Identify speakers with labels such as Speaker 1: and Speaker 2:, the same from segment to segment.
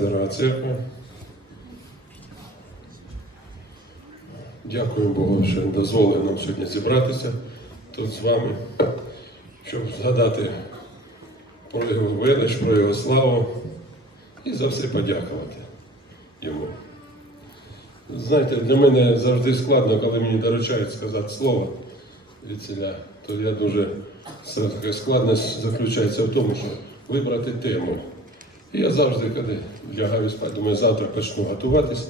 Speaker 1: дорога. Дякую Богу, що дозволив нам сьогодні зібратися тут з вами, щоб згадати про його велич, про його славу і за все подякувати йому. Знаєте, для мене завжди складно, коли мені доручають сказати слово від селя, то я дуже складність заключається в тому, що вибрати тему. Я завжди, коли лягаю спати, думаю, завтра почну готуватись.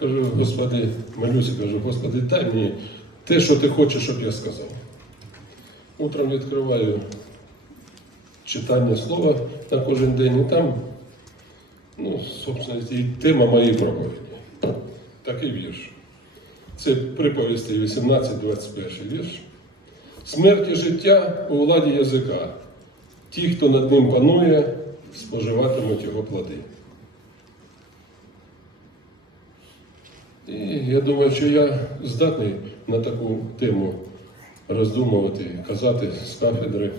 Speaker 1: Кажу, Господи, молюся, кажу, Господи, дай мені те, що ти хочеш, щоб я сказав. Утром відкриваю читання слова на кожен день, і там, ну, собственно, і тема моєї проповіді. Такий вірш. Це приповісти 18-21 вірш. Смерть і життя у владі язика. Ті, хто над ним панує, споживатимуть його плоди. І я думаю, що я здатний на таку тему роздумувати, казати з кафедри.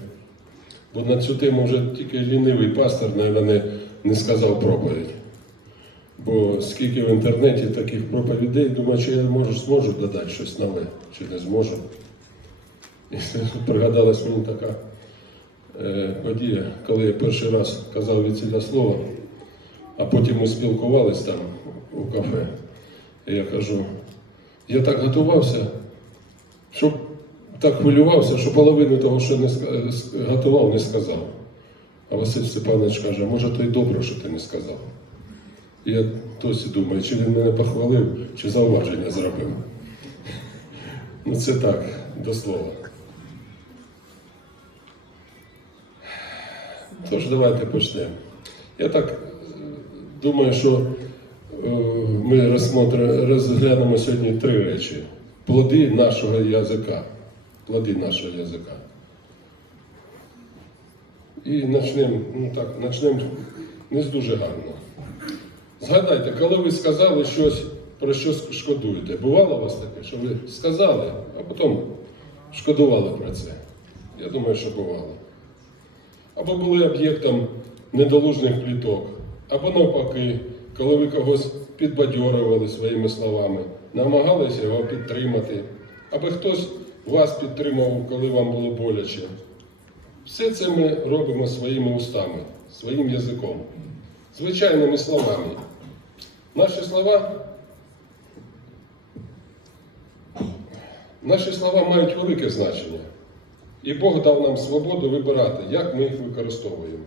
Speaker 1: Бо на цю тему вже тільки лінивий пастор, мабуть, не, сказав проповідь. Бо скільки в інтернеті таких проповідей, думаю, що я можу, зможу додати щось нове, чи не зможу. І пригадалась мені така подія, коли я перший раз казав від ціля слова, а потім ми спілкувалися там у кафе. І я кажу, я так готувався, щоб так хвилювався, що половину того, що не готував, не сказав. А Василь Степанович каже, може, то й добре, що ти не сказав. І я досі думаю, чи він мене похвалив, чи зауваження зробив. Ну, це так, до слова. Тож, давайте почнемо. Я так е, думаю, що е, ми розглянемо сьогодні три речі: плоди нашого язика. Плоди нашого язика. І почнемо, ну так, почнемо не з дуже гарно. Згадайте, коли ви сказали щось, про що шкодуєте, бувало у вас таке, що ви сказали, а потім шкодували про це? Я думаю, що бувало. Або були об'єктом недолужних пліток, або навпаки, коли ви когось підбадьорювали своїми словами, намагалися його підтримати, або хтось вас підтримував, коли вам було боляче. Все це ми робимо своїми устами, своїм язиком, звичайними словами. Наші слова, наші слова мають велике значення. І Бог дав нам свободу вибирати, як ми їх використовуємо.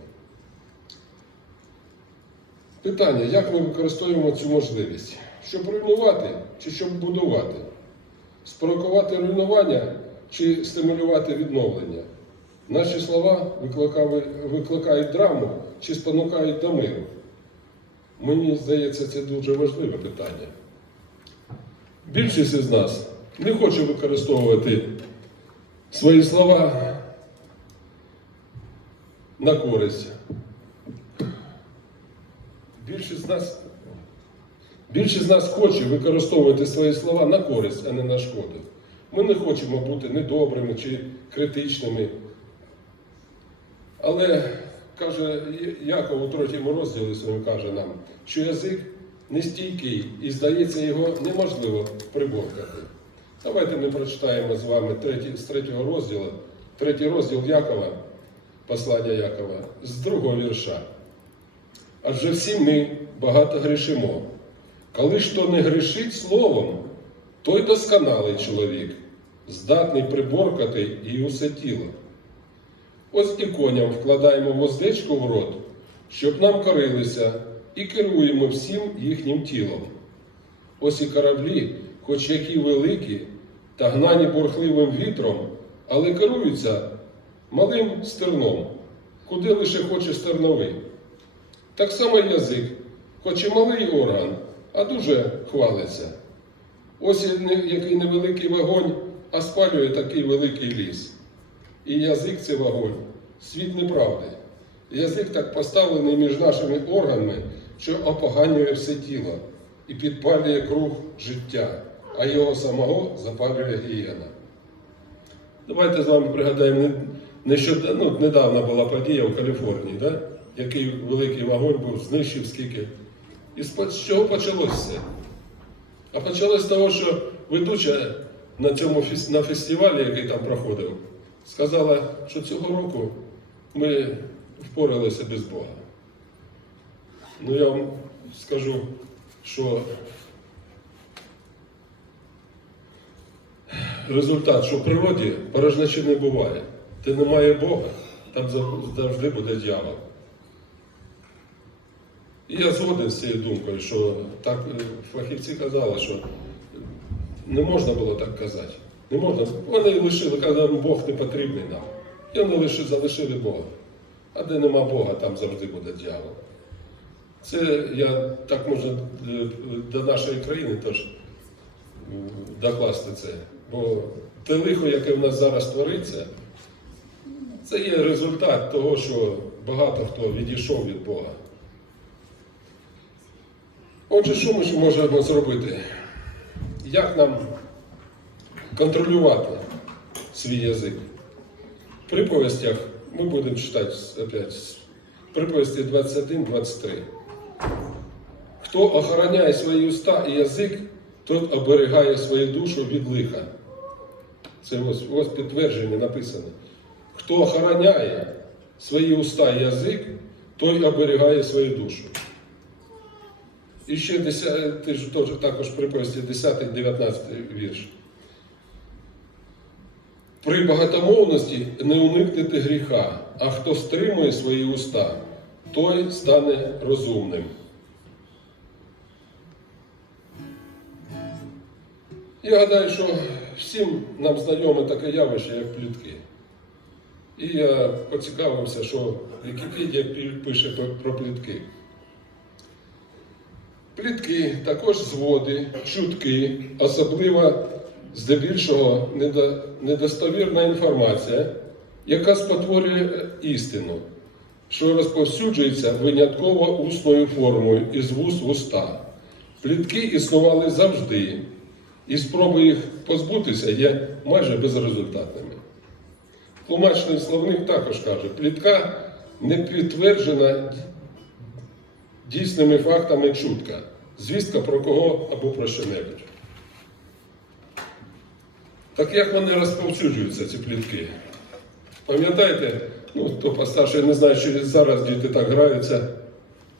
Speaker 1: Питання, як ми використовуємо цю можливість? Щоб руйнувати чи щоб будувати? Спровокувати руйнування чи стимулювати відновлення? Наші слова викликають драму чи спонукають до миру? Мені здається, це дуже важливе питання. Більшість із нас не хоче використовувати свої слова на користь. Більшість з нас, більшість з нас хоче використовувати свої слова на користь, а не на шкоду. Ми не хочемо бути недобрими чи критичними. Але каже Яков у третьому розділі своєму каже нам, що язик нестійкий і, здається, його неможливо приборкати. Давайте ми прочитаємо з вами третій, з третього розділу, третій розділ Якова, послання Якова, з другого вірша. Адже всі ми багато грішимо. Коли ж то не грішить словом, той досконалий чоловік, здатний приборкати і усе тіло. Ось і коням вкладаємо воздечку в рот, щоб нам корилися, і керуємо всім їхнім тілом. Ось і кораблі, хоч які великі, та гнані бурхливим вітром, але керуються малим стерном, куди лише хоче стерновий. Так само язик, хоч і малий орган, а дуже хвалиться. Ось який невеликий вогонь, а спалює такий великий ліс. І язик це вогонь, світ неправди. Язик так поставлений між нашими органами, що опоганює все тіло і підпалює круг життя, а його самого запалює гієна. Давайте з вами пригадаємо, нещодавно, ну, недавно була подія в Каліфорнії, да? який великий вогонь був, знищив скільки. І з чого почалося все? А почалось з того, що ведуча на цьому на фестивалі, який там проходив, сказала, що цього року ми впоралися без Бога. Ну я вам скажу, що результат, що в природі порожнечі не буває. Де немає Бога, там завжди буде дьявол. І я згоден з цією думкою, що так е, фахівці казали, що не можна було так казати. Не можна. Вони лишили, казали, Бог не потрібний нам. І вони лише залишили Бога. А де нема Бога, там завжди буде дьявол. Це я так можу е, до нашої країни теж докласти це. Бо те лихо, яке в нас зараз твориться, це є результат того, що багато хто відійшов від Бога. Отже, що ми можемо зробити? Як нам контролювати свій язик? В приповістях ми будемо читати опять приповісті 21-23. Хто охороняє свої уста і язик, тот оберігає свою душу від лиха. Це ось, ось підтвердження написано. Хто охороняє свої уста і язик, той оберігає свою душу. І ще 10, ти ж теж також приповісті 10-19 вірш. При багатомовності не уникнете гріха, а хто стримує свої уста, той стане розумним. Я гадаю, що всім нам знайоме таке явище, як плітки. І я поцікавився, що Вікіпедія пише про- плітки. Плітки, також зводи, чутки, особливо здебільшого недостовірна інформація, яка спотворює істину, що розповсюджується винятково усною формою із вуст в уста. Плітки існували завжди, і спроби їх позбутися є майже безрезультатними. Тлумачний словник також каже, плітка не підтверджена дійсними фактами чутка, звістка про кого або про що-небудь. Так як вони розповсюджуються, ці плітки? Пам'ятаєте, ну, хто постарше, я не знаю, що зараз діти так граються,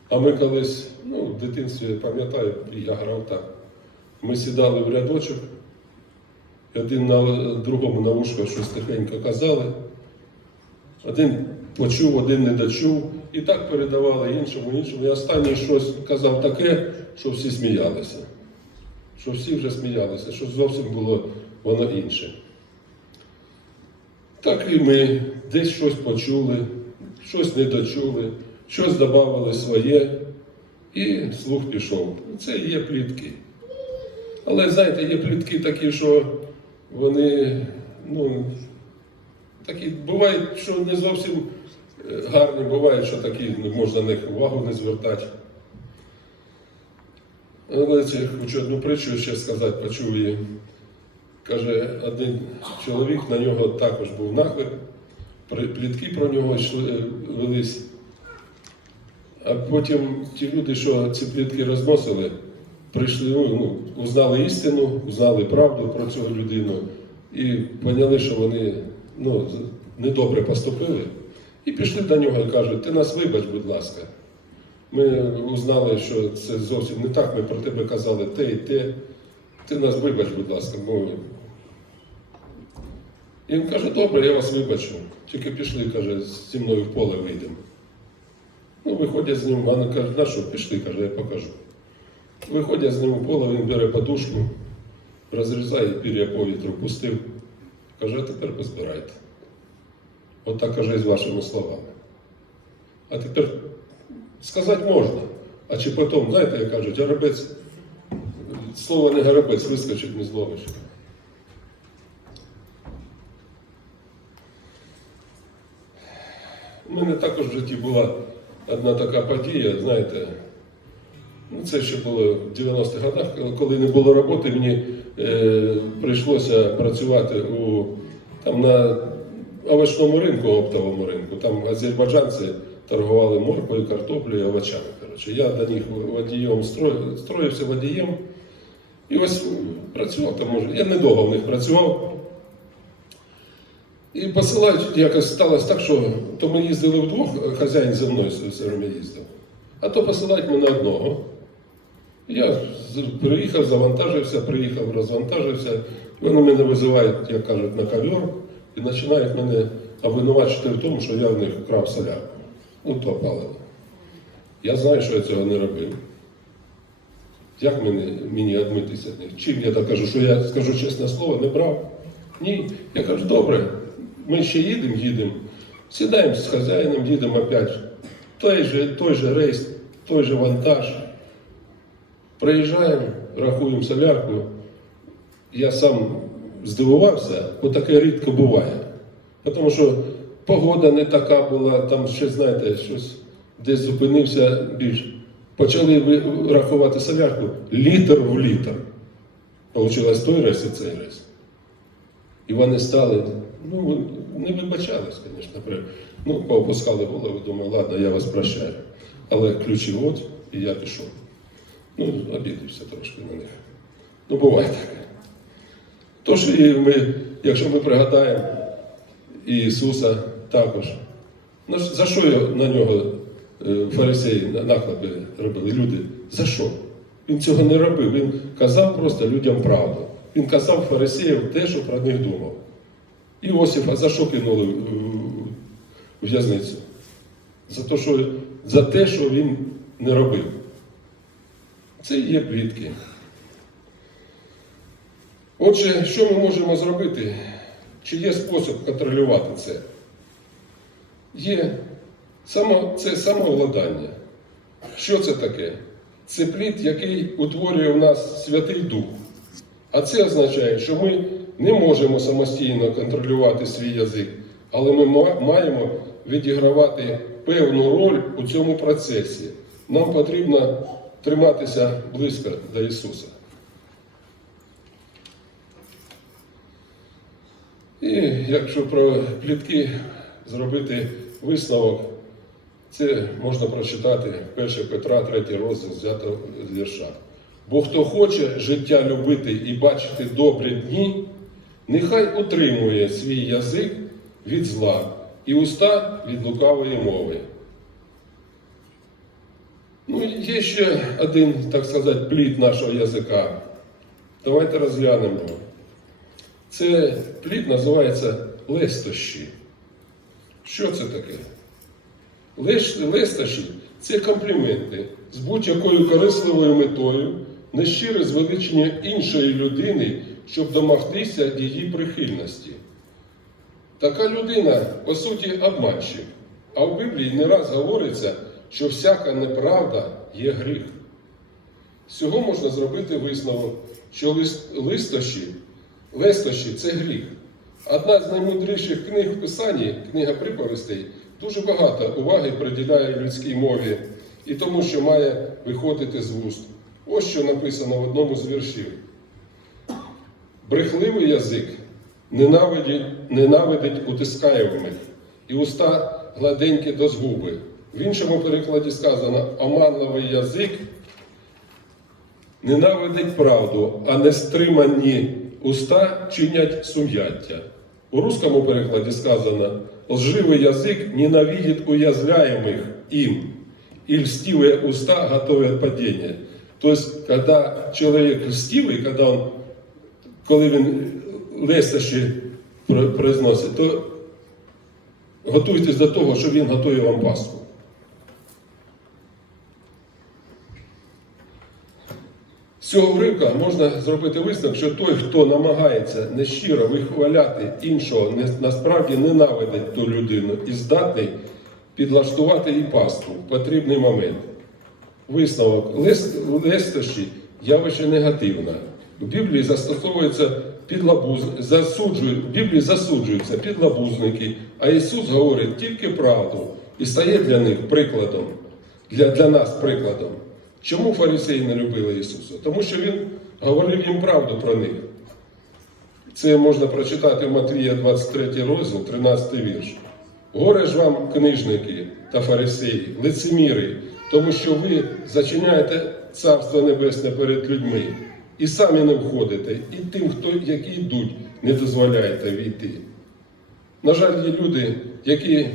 Speaker 1: а ми колись, ну, в дитинстві пам'ятаю, я грав так. Ми сідали в рядочок, один на другому на вушко щось тихенько казали. Один почув, один не дочув, і так передавали іншому, іншому. І останній щось казав таке, що всі сміялися. Що всі вже сміялися, що зовсім було воно інше. Так і ми десь щось почули, щось не дочули, щось додавали своє, і слух пішов. Це є плітки. Але знаєте, є плітки такі, що вони, ну, такі бувають, що не зовсім е, гарні, бувають, що такі ну, можна на них увагу не звертати. Але це хочу одну притчу ще сказати, почув її. Каже, один чоловік, на нього також був наклик, плітки про нього йшли, е, велись. А потім ті люди, що ці плітки розносили, прийшли, ну, узнали істину, узнали правду про цю людину і поняли, що вони ну, недобре поступили. І пішли до нього і кажуть, ти нас вибач, будь ласка. Ми узнали, що це зовсім не так, ми про тебе казали те і те. Ти нас вибач, будь ласка, бо. І він каже, добре, я вас вибачу. Тільки пішли, каже, зі мною в поле вийдемо. Ну, виходять з ним, вони кажуть, на що пішли, каже, я покажу. Виходять з ним у поле, він бере подушку, розрізає пір'я по вітру, пустив. Каже, тепер позбирайте. От так каже з вашими словами. А тепер сказати можна. А чи потім, знаєте, як кажуть, горобець, слово не горобець, вискочить не зловиш. У мене також в житті була одна така подія, знаєте, це ще було в 90-х годах, коли не було роботи, мені е, прийшлося працювати у, там на овочному ринку, оптовому ринку. Там азербайджанці торгували морквою, картоплею, овочами. Коротше. Я до них водієм строїв, строївся водієм. І ось працював там, може, я недовго в них працював. І посилають, якось сталося так, що то ми їздили вдвох, хазяїн зі мною все время їздив. А то посилають мене одного. Я приїхав, завантажився, приїхав, розвантажився. Вони мене визивають, як кажуть, на ковер і починають мене обвинувачити в тому, що я в них вкрав солярку. Ну, то паливо. Я знаю, що я цього не робив. Як мені, мені відмитися? Чим я докажу, що я скажу чесне слово, не брав? Ні. Я кажу, добре, ми ще їдемо, їдемо. Сідаємо з хазяїном, їдемо опять. Той же, той же рейс, той же вантаж. Приїжджаємо, рахуємо солярку. Я сам здивувався, бо таке рідко буває. Тому що погода не така була, там ще, знаєте, щось десь зупинився більш. Почали рахувати солярку літр в літр. Получилось той рейс і цей рейс. І вони стали, ну, не вибачались, звісно. Ну, поопускали голову, думаю, ладно, я вас прощаю. Але ключі от, і я пішов. Ну, обідався трошки на них. Ну, буває таке. Тож, і ми, якщо ми пригадаємо Ісуса також, ну, за що на нього е, фарисеї на- наклепи робили? Люди, за що? Він цього не робив. Він казав просто людям правду. Він казав фарисеям те, що про них думав. Іосифа за що кинули в- в в'язницю? За за те, що він не робив. Це є плітки. Отже, що ми можемо зробити? Чи є спосіб контролювати це? Є само, це самовладання. Що це таке? Це плід, який утворює в нас Святий Дух. А це означає, що ми не можемо самостійно контролювати свій язик, але ми маємо відігравати певну роль у цьому процесі. Нам потрібно триматися близько до Ісуса. І якщо про плітки зробити висновок, це можна прочитати 1 Петра, 3 розділ взято з вірша. Бо хто хоче життя любити і бачити добрі дні, нехай утримує свій язик від зла і уста від лукавої мови. Ну, є ще один, так сказати, плід нашого язика. Давайте розглянемо. Це плід називається лестощі. Що це таке? Лестощі це компліменти з будь-якою корисливою метою, нещире звеличення іншої людини, щоб домогтися її прихильності. Така людина, по суті, обманщик. А в Біблії не раз говориться, що всяка неправда є гріх. З цього можна зробити висновок, що лист, листощі, лестощі це гріх. Одна з наймудріших книг в Писанні, книга приповістей, дуже багато уваги приділяє людській мові і тому, що має виходити з вуст. Ось що написано в одному з віршів. Брехливий язик ненавидить, ненавидить утискаємих, і уста гладенькі до згуби. В іншому перекладі сказано, оманливий язик ненавидить правду, а нестримані уста чинять сум'яття. У русскому перекладі сказано, лживый язык ненавидит уязвляемых им, и льстивые уста готовят падение. То есть, когда человек льстивый, когда он, коли він лестощі про- произносить, то готуйтесь до того, що він готує вам паску. Цього уривка можна зробити висновок, що той, хто намагається нещиро вихваляти іншого, насправді ненавидить ту людину і здатний підлаштувати їй пастку в потрібний момент. Висновок лестощі явище негативне. В Біблії застосовується підлабуз, засуджують, в Біблії засуджуються підлабузники, а Ісус говорить тільки правду і стає для них прикладом, для, для нас прикладом. Чому фарисеї не любили Ісуса? Тому що Він говорив їм правду про них. Це можна прочитати в Матвія 23 розділ, 13 вірш. Горе ж вам, книжники та фарисеї, лицеміри, тому що ви зачиняєте Царство Небесне перед людьми і самі не входите, і тим, хто, які йдуть, не дозволяєте війти. На жаль, є люди, які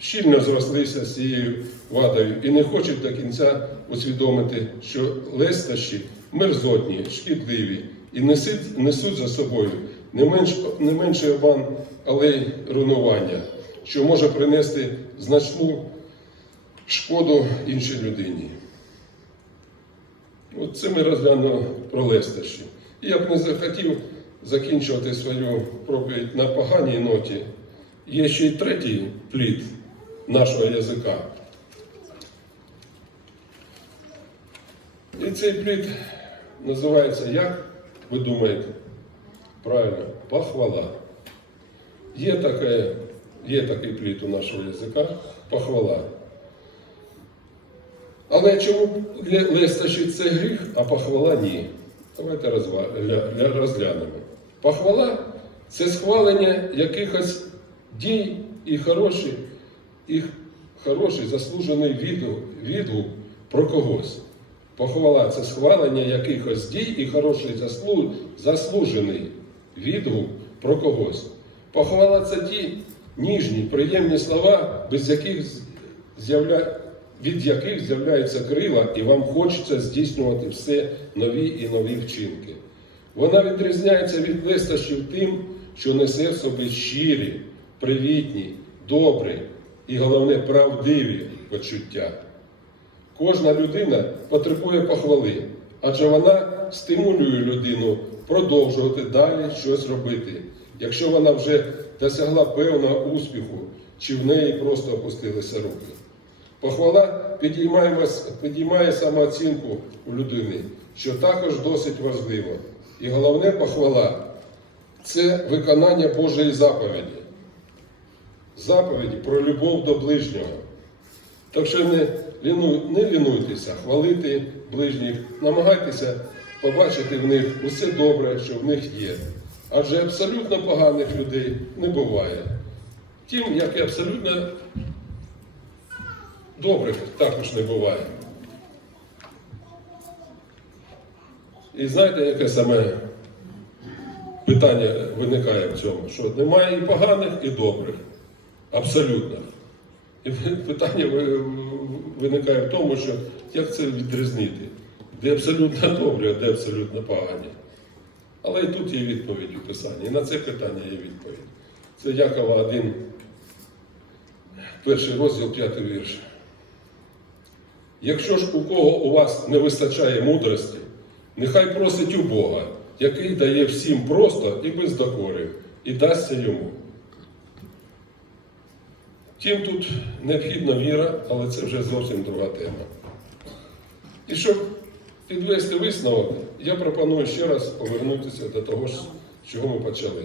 Speaker 1: щільно зрослися з цією вадою і не хочуть до кінця усвідомити, що лестощі мерзотні, шкідливі і несуть, за собою не, менш, не менший обман, але й руйнування, що може принести значну шкоду іншій людині. От це ми розглянули про лестощі. І я б не захотів закінчувати свою проповідь на поганій ноті. Є ще й третій плід нашого язика. І цей плід називається як? Ви думаєте? Правильно, похвала. Є, таке, є такий плід у нашого язика похвала. Але чому лестощі це гріх, а похвала ні? Давайте розглянемо. Похвала це схвалення якихось дій і хороший, і хороший заслужений відгук, відгук про когось. Похвала це схвалення якихось дій і хороший заслу, заслужений відгук про когось. Похвала це ті ніжні, приємні слова, без яких з- з'явля... від яких з'являються крила, і вам хочеться здійснювати все нові і нові вчинки. Вона відрізняється від листощів тим, що несе в собі щирі, привітні, добрі і головне правдиві почуття. Кожна людина потребує похвали, адже вона стимулює людину продовжувати далі щось робити, якщо вона вже досягла певного успіху, чи в неї просто опустилися руки. Похвала підіймає, підіймає самооцінку у людини, що також досить важливо. І головне похвала це виконання Божої заповіді. Заповіді про любов до ближнього. Так що не, ліну, не лінуйтеся хвалити ближніх, намагайтеся побачити в них усе добре, що в них є. Адже абсолютно поганих людей не буває. Тим, як і абсолютно добрих також не буває. І знаєте, яке саме питання виникає в цьому? Що немає і поганих, і добрих. Абсолютно. І питання виникає в тому, що як це відрізнити? Де абсолютно добрі, а де абсолютно погані. Але і тут є відповідь у Писанні. І на це питання є відповідь. Це Якова 1, перший розділ, п'ятий вірш. Якщо ж у кого у вас не вистачає мудрості, нехай просить у Бога, який дає всім просто і без докори, і дасться йому. Втім, тут необхідна віра, але це вже зовсім друга тема. І щоб підвести висновок, я пропоную ще раз повернутися до того, з чого ми почали.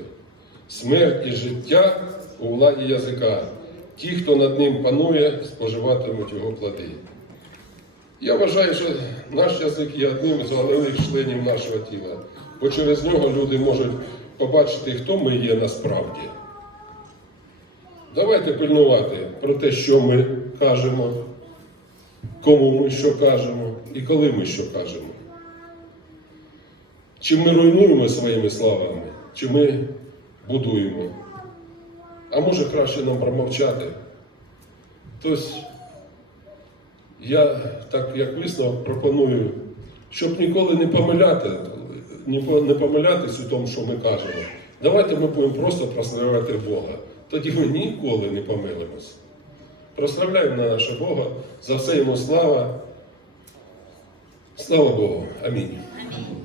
Speaker 1: Смерть і життя у владі язика. Ті, хто над ним панує, споживатимуть його плоди. Я вважаю, що наш язик є одним з головних членів нашого тіла, бо через нього люди можуть побачити, хто ми є насправді. Давайте пильнувати про те, що ми кажемо, кому ми що кажемо і коли ми що кажемо. Чи ми руйнуємо своїми словами, чи ми будуємо. А може краще нам промовчати. Тобто, я так як висновок пропоную, щоб ніколи не помиляти, не помилятись у тому, що ми кажемо. Давайте ми будемо просто прославляти Бога. Тоді ми ніколи не помилимось. Прославляємо на нашого Бога, за все йому слава. Слава Богу. Амінь.
Speaker 2: Амінь.